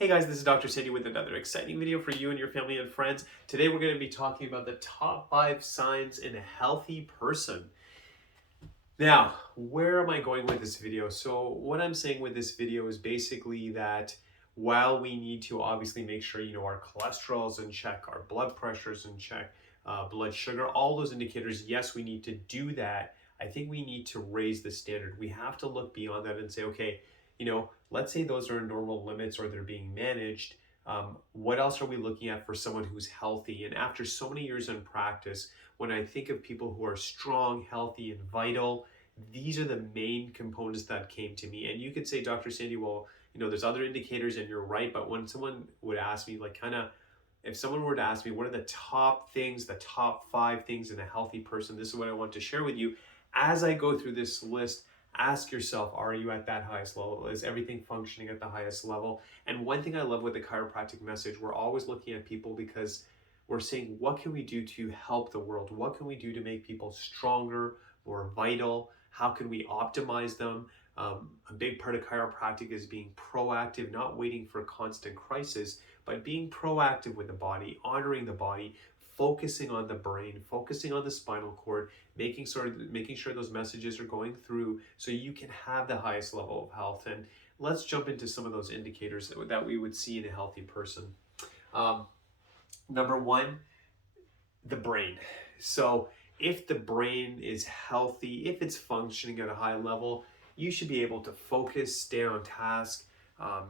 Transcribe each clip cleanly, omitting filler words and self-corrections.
Hey guys, this is Dr. Sandy with another exciting video for you and your family and friends. Today we're going to be talking about the top 5 signs in a healthy person. Now, where am I going with this video? So what I'm saying with this video is basically that while we need to obviously make sure, our cholesterol's in check, our blood pressure's in check, blood sugar, all those indicators, yes, we need to do that. I think we need to raise the standard. We have to look beyond that and say, okay, let's say those are normal limits or they're being managed. What else are we looking at for someone who's healthy? And after so many years in practice, when I think of people who are strong, healthy, and vital, these are the main components that came to me. And you could say, Dr. Sandy, well, there's other indicators and you're right. But when someone would ask me, if someone were to ask me, what are the top things, the top 5 things in a healthy person? This is what I want to share with you. As I go through this list, ask yourself, are you at that highest level? Is everything functioning at the highest level? And one thing I love with the chiropractic message, we're always looking at people because we're saying, what can we do to help the world? What can we do to make people stronger, more vital? How can we optimize them? A big part of chiropractic is being proactive, not waiting for constant crisis, but being proactive with the body, honoring the body, focusing on the brain, focusing on the spinal cord, making sure those messages are going through so you can have the highest level of health. And let's jump into some of those indicators that we would see in a healthy person. Number 1, the brain. So if the brain is healthy, if it's functioning at a high level, you should be able to focus, stay on task,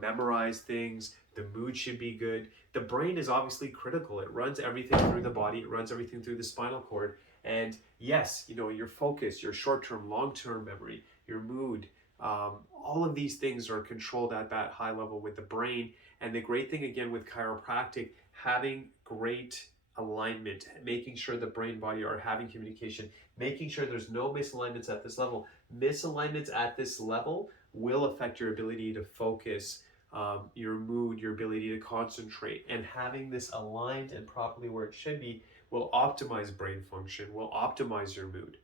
memorize things. The mood should be good. The brain is obviously critical. It runs everything through the body. It runs everything through the spinal cord. And yes, your focus, your short-term, long-term memory, your mood, all of these things are controlled at that high level with the brain. And the great thing, again, with chiropractic, having great alignment, making sure the brain body are having communication, making sure there's no misalignments at this level. Misalignments at this level will affect your ability to focus, your mood, your ability to concentrate. And having this aligned and properly where it should be will optimize brain function, will optimize your mood.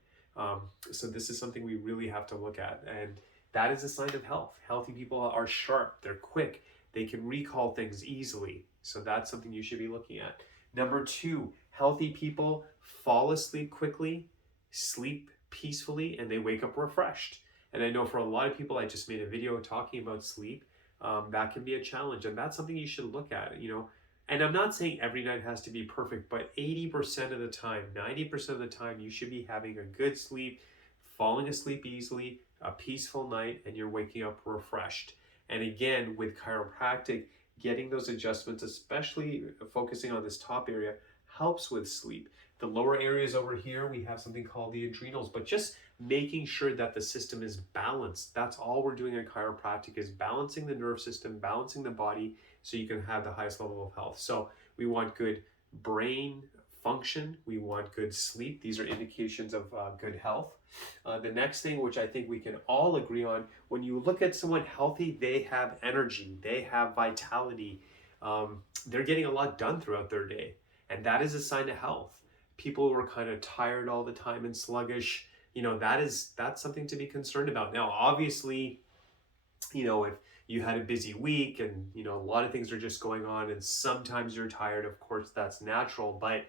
So this is something we really have to look at. And that is a sign of health. Healthy people are sharp, they're quick, they can recall things easily. So that's something you should be looking at. Number 2, healthy people fall asleep quickly, sleep peacefully, and they wake up refreshed. And I know for a lot of people, I just made a video talking about sleep. That can be a challenge, and that's something you should look at, And I'm not saying every night has to be perfect, but 80% of the time, 90% of the time, you should be having a good sleep, falling asleep easily, a peaceful night, and you're waking up refreshed. And again, with chiropractic, getting those adjustments, especially focusing on this top area, helps with sleep. The lower areas over here, we have something called the adrenals, but just making sure that the system is balanced. That's all we're doing in chiropractic, is balancing the nerve system, balancing the body so you can have the highest level of health. So we want good brain function. We want good sleep. These are indications of good health. The next thing, which I think we can all agree on, when you look at someone healthy, they have energy, they have vitality. They're getting a lot done throughout their day. And that is a sign of health. People who are kind of tired all the time and sluggish, that's something to be concerned about. Now, obviously, if you had a busy week and, a lot of things are just going on and sometimes you're tired, of course, that's natural. But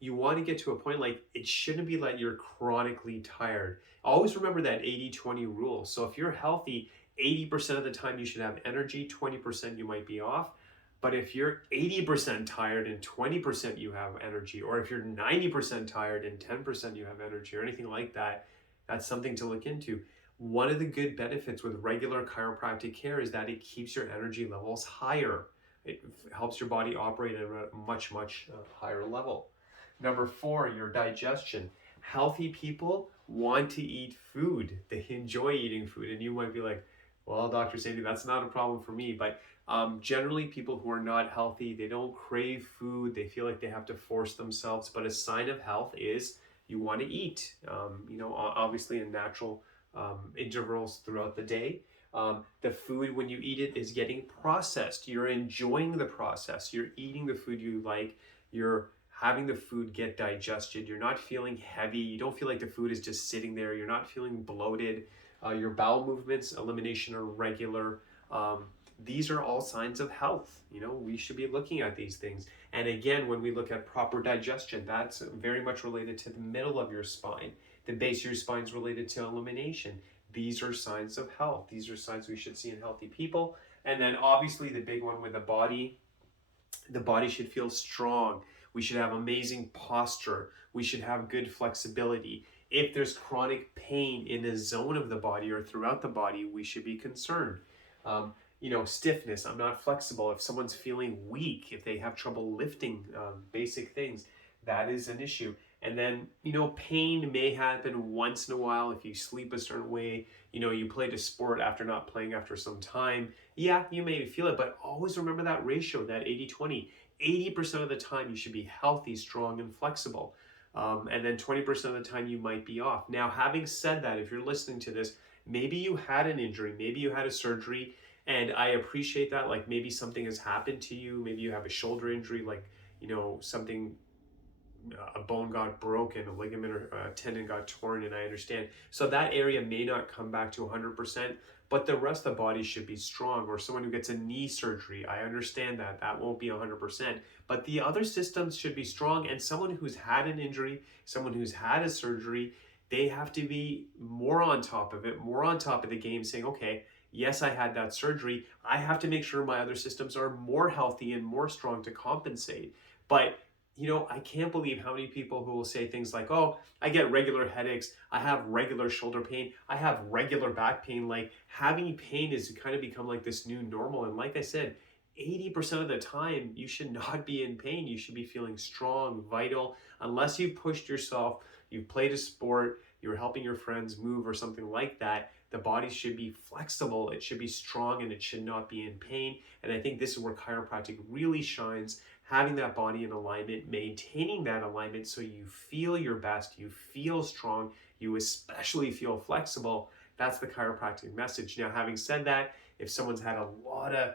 you want to get to a point like it shouldn't be like you're chronically tired. Always remember that 80-20 rule. So if you're healthy, 80% of the time you should have energy, 20% you might be off. But if you're 80% tired and 20% you have energy, or if you're 90% tired and 10% you have energy, or anything like that, that's something to look into. One of the good benefits with regular chiropractic care is that it keeps your energy levels higher. It helps your body operate at a much, much higher level. Number 4, your digestion. Healthy people want to eat food. They enjoy eating food. And you might be like, well, Dr. Sandy, that's not a problem for me. But generally, people who are not healthy, they don't crave food. They feel like they have to force themselves. But a sign of health is you want to eat, obviously in natural intervals throughout the day. The food, when you eat it, is getting processed. You're enjoying the process. You're eating the food you like. You're having the food get digested. You're not feeling heavy. You don't feel like the food is just sitting there. You're not feeling bloated. Your bowel movements, elimination are regular. These are all signs of health. We should be looking at these things. And again, when we look at proper digestion, that's very much related to the middle of your spine. The base of your spine is related to elimination. These are signs of health. These are signs we should see in healthy people. And then obviously the big one with the body should feel strong. We should have amazing posture. We should have good flexibility. If there's chronic pain in a zone of the body or throughout the body, we should be concerned. Stiffness, I'm not flexible. If someone's feeling weak, if they have trouble lifting basic things, that is an issue. And then, pain may happen once in a while if you sleep a certain way. You played a sport after not playing after some time. Yeah, you may feel it, but always remember that ratio, that 80-20. 80% of the time you should be healthy, strong, and flexible. And then 20% of the time you might be off. Now, having said that, if you're listening to this, maybe you had an injury, maybe you had a surgery, and I appreciate that. Like maybe something has happened to you. Maybe you have a shoulder injury, like, something, a bone got broken, a ligament or a tendon got torn, and I understand. So that area may not come back to 100%, but the rest of the body should be strong. Or someone who gets a knee surgery, I understand that won't be 100%, but the other systems should be strong. And someone who's had an injury, someone who's had a surgery, they have to be more on top of it, more on top of the game, saying, okay, yes, I had that surgery. I have to make sure my other systems are more healthy and more strong to compensate. But I can't believe how many people who will say things like, oh, I get regular headaches, I have regular shoulder pain, I have regular back pain. Like having pain has kind of become like this new normal. And like I said, 80% of the time, you should not be in pain. You should be feeling strong, vital, unless you've pushed yourself, you've played a sport, you're helping your friends move or something like that. The body should be flexible, it should be strong, and it should not be in pain. And I think this is where chiropractic really shines, having that body in alignment, maintaining that alignment so you feel your best, you feel strong, you especially feel flexible. That's the chiropractic message. Now, having said that, if someone's had a lot of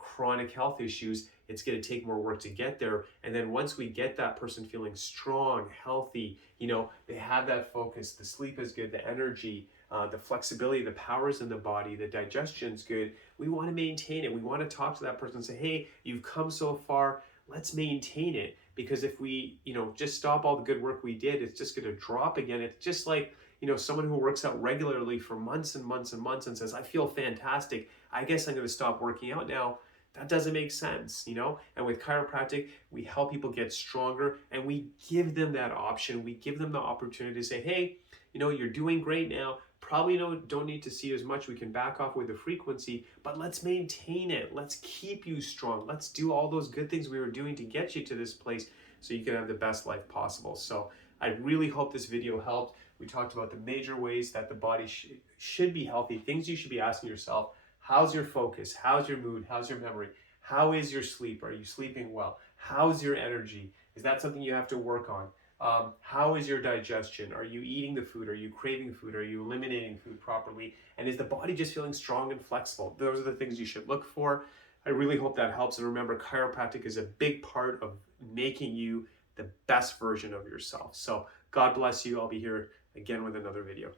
chronic health issues, it's going to take more work to get there. And then once we get that person feeling strong, healthy, they have that focus, the sleep is good, the energy, the flexibility, the powers in the body, the digestion's good, we want to maintain it. We want to talk to that person and say, hey, you've come so far, let's maintain it. Because if we, just stop all the good work we did, it's just going to drop again. It's just like, someone who works out regularly for months and months and months and says, I feel fantastic, I guess I'm going to stop working out now. That doesn't make sense, And with chiropractic, we help people get stronger, and we give them that option. We give them the opportunity to say, hey, you're doing great now. Probably don't need to see as much. We can back off with the frequency, but let's maintain it. Let's keep you strong. Let's do all those good things we were doing to get you to this place so you can have the best life possible. So I really hope this video helped. We talked about the major ways that the body should be healthy, things you should be asking yourself. How's your focus? How's your mood? How's your memory? How is your sleep? Are you sleeping well? How's your energy? Is that something you have to work on? How is your digestion? Are you eating the food? Are you craving food? Are you eliminating food properly? And is the body just feeling strong and flexible? Those are the things you should look for. I really hope that helps. And remember, chiropractic is a big part of making you the best version of yourself. So God bless you. I'll be here again with another video.